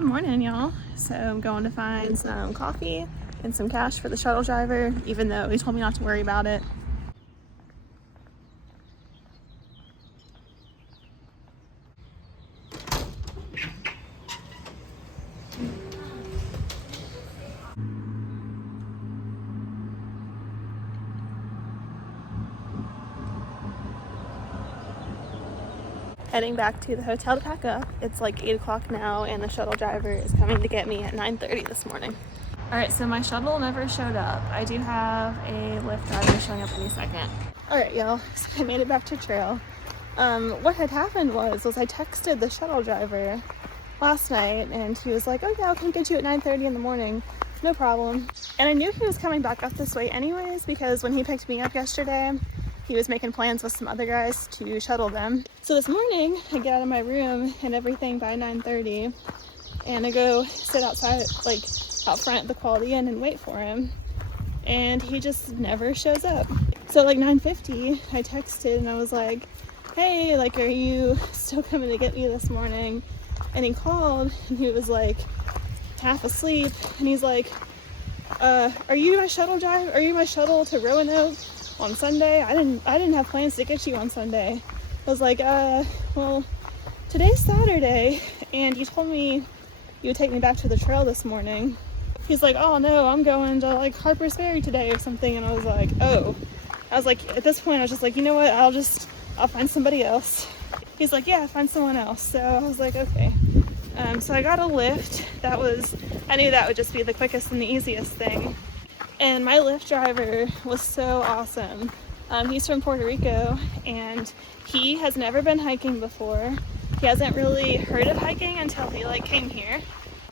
Good morning, y'all. So I'm going to find some coffee and some cash for the shuttle driver, even though he told me not to worry about it. Heading back to the hotel to pack up. It's like 8 o'clock now and the shuttle driver is coming to get me at 9:30 this morning. Alright, so my shuttle never showed up. I do have a Lyft driver showing up any second. Alright, y'all, so I made it back to trail. What had happened was I texted the shuttle driver last night and he was like, oh yeah, I'll come get you at 9:30 in the morning. No problem. And I knew he was coming back up this way anyways because when he picked me up yesterday, he was making plans with some other guys to shuttle them. So this morning, I get out of my room and everything by 9:30, and I go sit outside, like out front of the Quality Inn and wait for him. And he just never shows up. So like 9:50, I texted and I was like, hey, like, are you still coming to get me this morning? And he called and he was like half asleep. And he's like, are you my shuttle driver? Are you my shuttle to Roanoke on Sunday? I didn't have plans to get you on Sunday. I was like, well, today's Saturday and you told me you would take me back to the trail this morning. He's like, oh no, I'm going to like Harper's Ferry today or something. And I was like, oh. I was like, at this point I was just like, you know what, I'll find somebody else. He's like, yeah, find someone else. So I was like, okay. So I got a Lyft. I knew that would just be the quickest and the easiest thing. And my Lyft driver was so awesome. He's from Puerto Rico and he has never been hiking before. He hasn't really heard of hiking until he like came here.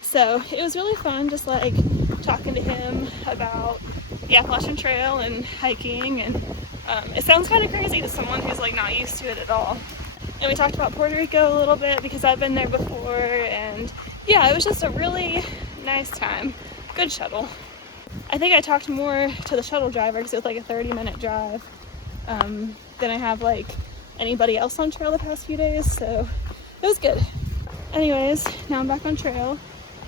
So it was really fun just like talking to him about the Appalachian Trail and hiking, and it sounds kind of crazy to someone who's like not used to it at all. And we talked about Puerto Rico a little bit because I've been there before, and yeah, it was just a really nice time. Good shuttle. I think I talked more to the shuttle driver because it was like a 30-minute drive than I have like anybody else on trail the past few days, so it was good. Anyways, now I'm back on trail,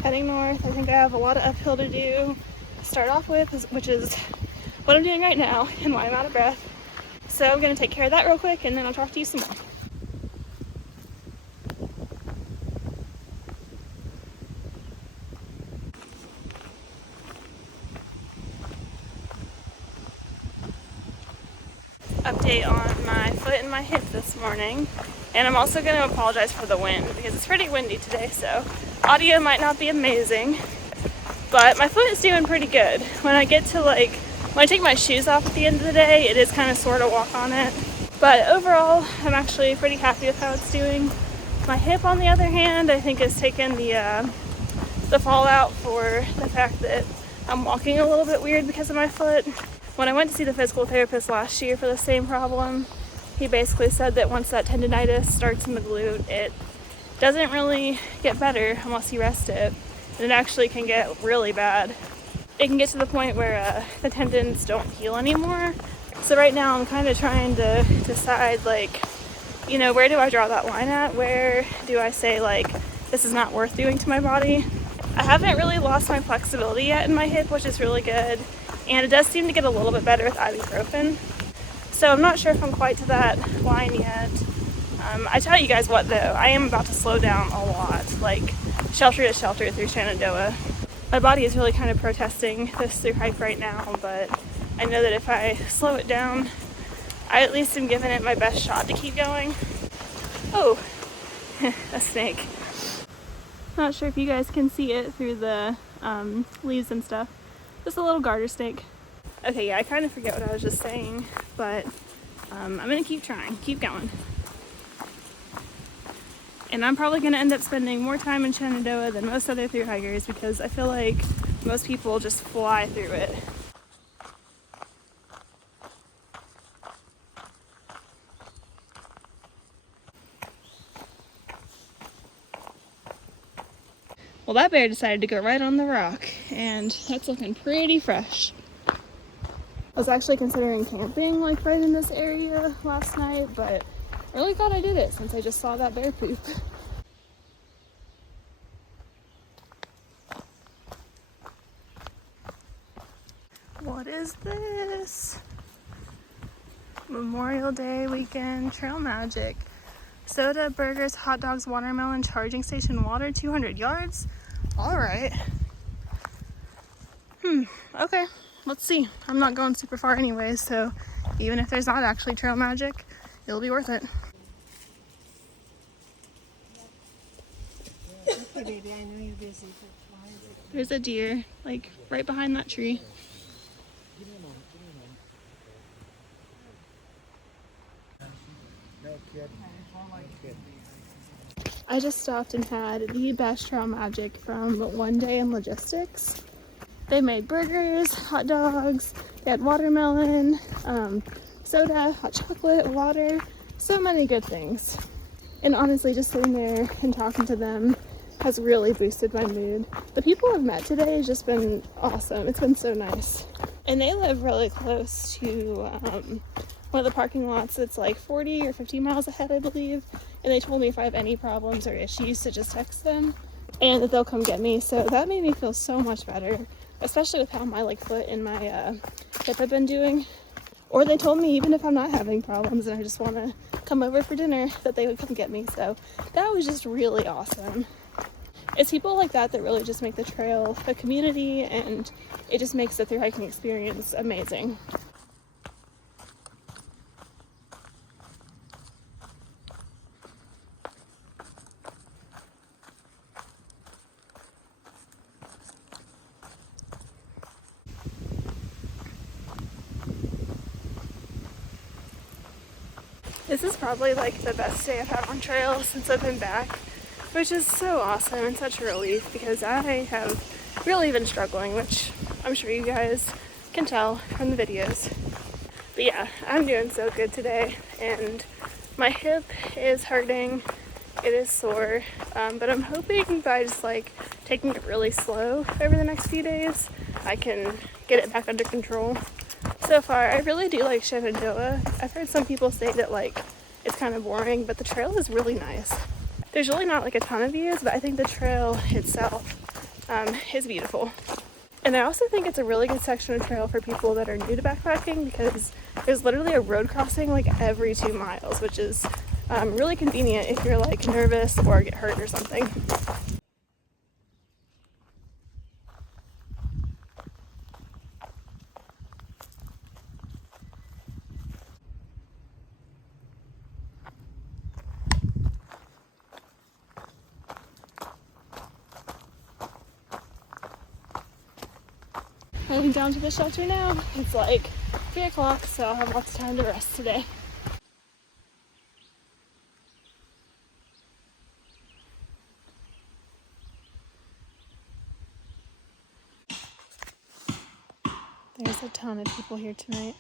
heading north. I think I have a lot of uphill to do to start off with, which is what I'm doing right now and why I'm out of breath. So I'm going to take care of that real quick and then I'll talk to you some more. Update on my foot and my hip this morning, and I'm also going to apologize for the wind because it's pretty windy today, so audio might not be amazing, but my foot is doing pretty good. When I take my shoes off at the end of the day, it is kind of sore to walk on it, but overall I'm actually pretty happy with how it's doing. My hip, on the other hand, I think has taken the fallout for the fact that I'm walking a little bit weird because of my foot. When I went to see the physical therapist last year for the same problem, he basically said that once that tendonitis starts in the glute, it doesn't really get better unless you rest it. And it actually can get really bad. It can get to the point where the tendons don't heal anymore. So right now I'm kind of trying to decide, like, you know, where do I draw that line at? Where do I say, like, this is not worth doing to my body? I haven't really lost my flexibility yet in my hip, which is really good. And it does seem to get a little bit better with ibuprofen. So I'm not sure if I'm quite to that line yet. I tell you guys what though, I am about to slow down a lot, like shelter to shelter through Shenandoah. My body is really kind of protesting this thru-hike right now, but I know that if I slow it down, I at least am giving it my best shot to keep going. Oh, a snake. Not sure if you guys can see it through the leaves and stuff. Just a little garter snake. Okay, yeah, I kind of forget what I was just saying, but I'm gonna keep trying, keep going. And I'm probably gonna end up spending more time in Shenandoah than most other thru-hikers because I feel like most people just fly through it. Well, that bear decided to go right on the rock, and that's looking pretty fresh. I was actually considering camping like right in this area last night, but I really thought I did it since I just saw that bear poop. What is this? Memorial Day weekend trail magic. Soda, burgers, hot dogs, watermelon, charging station, water, 200 yards. All right. Okay, let's see. I'm not going super far anyway, so even if there's not actually trail magic, it'll be worth it. Okay, baby, I know you're busy, but why is it? There's a deer, like right behind that tree. No kid. I just stopped and had the best trail magic from One Day in Logistics. They made burgers, hot dogs, they had watermelon, soda, hot chocolate, water, so many good things. And honestly, just sitting there and talking to them has really boosted my mood. The people I've met today has just been awesome. It's been so nice. And they live really close to one of the parking lots that's like 40 or 50 miles ahead, I believe. And they told me if I have any problems or issues to just text them and that they'll come get me. So that made me feel so much better, especially with how my like foot and my hip have been doing. Or they told me even if I'm not having problems and I just want to come over for dinner, that they would come get me. So that was just really awesome. It's people like that that really just make the trail a community, and it just makes the thru hiking experience amazing. This is probably like the best day I've had on trail since I've been back, which is so awesome and such a relief because I have really been struggling, which I'm sure you guys can tell from the videos. But yeah, I'm doing so good today, and my hip is hurting, it is sore, but I'm hoping by just like taking it really slow over the next few days, I can get it back under control. So far, I really do like Shenandoah. I've heard some people say that like it's kind of boring, but the trail is really nice. There's really not like a ton of views, but I think the trail itself is beautiful. And I also think it's a really good section of trail for people that are new to backpacking because there's literally a road crossing like every 2 miles, which is really convenient if you're like nervous or get hurt or something. Heading down to the shelter now. It's like 3 o'clock, so I'll have lots of time to rest today. There's a ton of people here tonight.